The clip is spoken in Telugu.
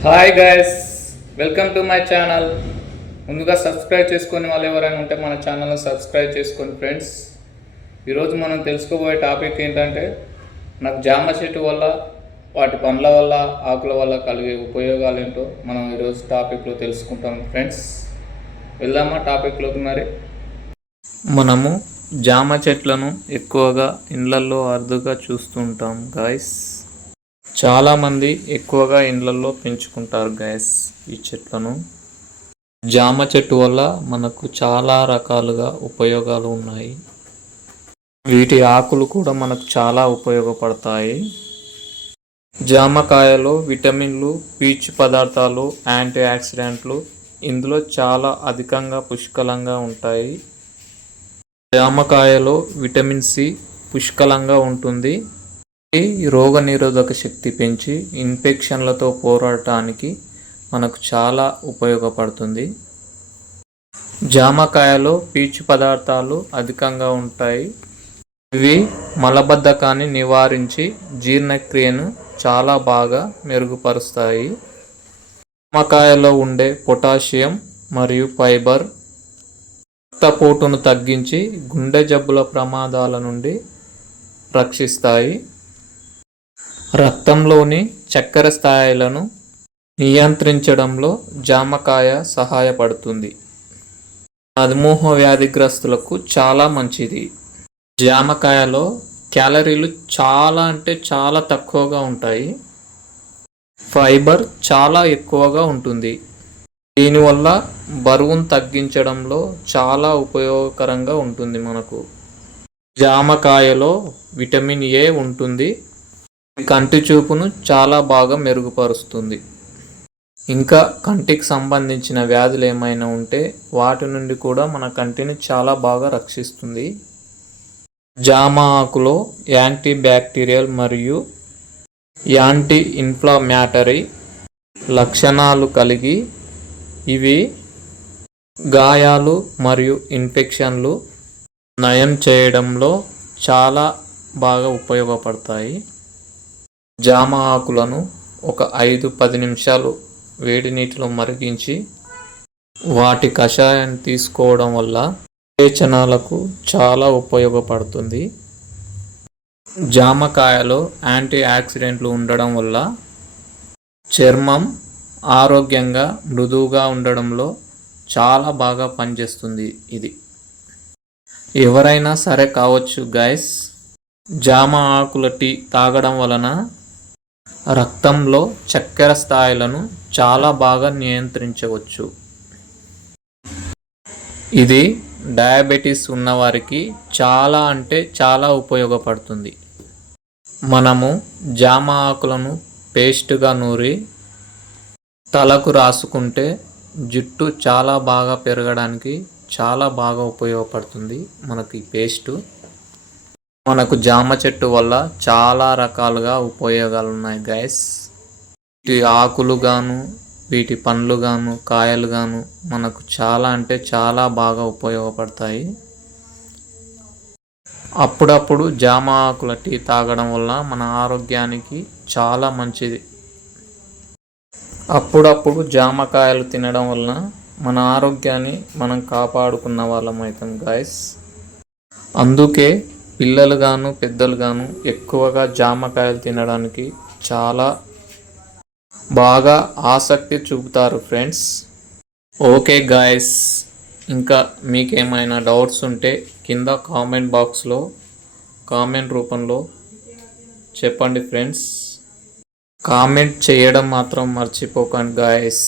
Hi guys welcome to my channel ముందుగా సబ్స్క్రైబ్ చేసుకొని వాళ్ళు ఎవరైనా ఉంటే మన ఛానల్ని సబ్స్క్రైబ్ చేసుకోండి ఫ్రెండ్స్ ఈరోజు మనం తెలుసుకోబోయే టాపిక్ ఏంటంటే నాకు జామ చెట్టు వల్ల వాటి పండ్ల వల్ల ఆకుల వల్ల కలిగే ఉపయోగాలు ఏంటో మనం ఈరోజు టాపిక్లో తెలుసుకుంటాం ఫ్రెండ్స్ వెళ్దామా టాపిక్లోకి మరి? మనము జామ చెట్లను ఎక్కువగా ఇండ్లల్లో అరుదుగా చూస్తుంటాం గాయస్ చాలామంది ఎక్కువగా ఇండ్లల్లో పెంచుకుంటారు గ్యాస్ ఈ చెట్లను. జామ చెట్టు వల్ల మనకు చాలా రకాలుగా ఉపయోగాలు ఉన్నాయి. వీటి ఆకులు కూడా మనకు చాలా ఉపయోగపడతాయి. జామకాయలో విటమిన్లు పీచు పదార్థాలు యాంటీ ఆక్సిడెంట్లు ఇందులో చాలా అధికంగా పుష్కలంగా ఉంటాయి. జామకాయలో విటమిన్ సి పుష్కలంగా ఉంటుంది. ఈ రోగ నిరోధక శక్తి పెంచి ఇన్ఫెక్షన్లతో పోరాడటానికి మనకు చాలా ఉపయోగపడుతుంది. జామకాయలో పీచు పదార్థాలు అధికంగా ఉంటాయి. ఇవి మలబద్ధకాన్ని నివారించి జీర్ణక్రియను చాలా బాగా మెరుగుపరుస్తాయి. జామకాయలో ఉండే పొటాషియం మరియు ఫైబర్ రక్తపోటును తగ్గించి గుండె జబ్బుల ప్రమాదాల నుండి రక్షిస్తాయి. రక్తంలోని చక్కెర స్థాయిలను నియంత్రించడంలో జామకాయ సహాయపడుతుంది. మధుమేహ వ్యాధిగ్రస్తులకు చాలా మంచిది. జామకాయలో క్యాలరీలు చాలా అంటే చాలా తక్కువగా ఉంటాయి. ఫైబర్ చాలా ఎక్కువగా ఉంటుంది. దీనివల్ల బరువును తగ్గించడంలో చాలా ఉపయోగకరంగా ఉంటుంది మనకు. జామకాయలో విటమిన్ ఏ ఉంటుంది. కంటి చూపును చాలా బాగా మెరుగుపరుస్తుంది. ఇంకా కంటికి సంబంధించిన వ్యాధులు ఏమైనా ఉంటే వాటి నుండి కూడా మన కంటిని చాలా బాగా రక్షిస్తుంది. జామ ఆకులో యాంటీ బ్యాక్టీరియల్ మరియు యాంటీ ఇన్ఫ్లమేటరీ లక్షణాలు కలిగి ఇవి గాయాలు మరియు ఇన్ఫెక్షన్లు నయం చేయడంలో చాలా బాగా ఉపయోగపడతాయి. జామ ఆకులను ఒక ఐదు పది నిమిషాలు వేడి నీటిలో మరిగించి వాటి కషాయాన్ని తీసుకోవడం వల్ల విరేచనాలకు చాలా ఉపయోగపడుతుంది. జామకాయలో యాంటీ ఆక్సిడెంట్లు ఉండడం వల్ల చర్మం ఆరోగ్యంగా మృదువుగా ఉండడంలో చాలా బాగా పనిచేస్తుంది ఇది. ఎవరైనా సరే కావచ్చు గైస్ జామ ఆకుల టీ తాగడం వలన రక్తంలో చక్కెర స్థాయిలను చాలా బాగా నియంత్రించవచ్చు. ఇది డయాబెటీస్ ఉన్నవారికి చాలా అంటే చాలా ఉపయోగపడుతుంది. మనము జామ ఆకులను పేస్ట్గా నూరి తలకు రాసుకుంటే జుట్టు చాలా బాగా పెరగడానికి చాలా బాగా ఉపయోగపడుతుంది మనకి పేస్టు. మనకు జామ చెట్టు వల్ల చాలా రకాలుగా ఉపయోగాలు ఉన్నాయి గైస్ వీటి ఆకులు గాను వీటి పండ్లు గాను కాయలు గాను మనకు చాలా అంటే చాలా బాగా ఉపయోగపడతాయి. అప్పుడప్పుడు జామ ఆకుల టీ తాగడం వల్ల మన ఆరోగ్యానికి చాలా మంచిది. అప్పుడప్పుడు జామకాయలు తినడం వలన మన ఆరోగ్యాన్ని మనం కాపాడుకున్న వాళ్ళం అవుతాం గాయస్ అందుకే పిల్లలు గాను పెద్దలు గాను ఎక్కువగా జామకాయలు తినడానికి చాలా బాగా ఆసక్తి చూపుతారు ఫ్రెండ్స్. ఓకే గాయస్ ఇంకా మీకేమైనా డౌట్స్ ఉంటే కింద కామెంట్ బాక్స్లో కామెంట్ రూపంలో చెప్పండి ఫ్రెండ్స్. కామెంట్ చేయడం మాత్రం మర్చిపోకండి గాయస్.